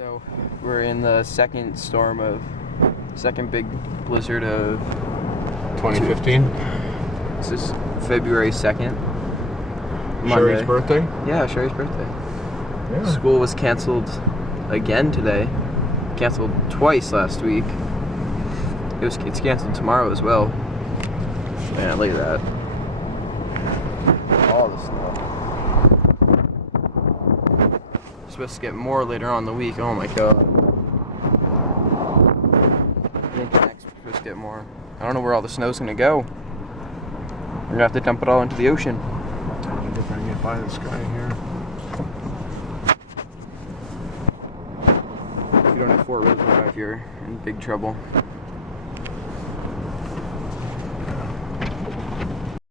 So we're in the second big blizzard of 2015. This is February 2nd. Monday. Sherry's birthday? Yeah, Sherry's birthday. Yeah. School was canceled again today. Canceled twice last week. It's canceled tomorrow as well. Man, look at that. All the snow. Supposed to get more later on in the week. Oh my god. I think next we're supposed to get more. I don't know where all the snow's gonna go. We're gonna have to dump it all into the ocean. I wonder if I can get by this guy here. If you don't have 4 Roads Drive, you're in big trouble.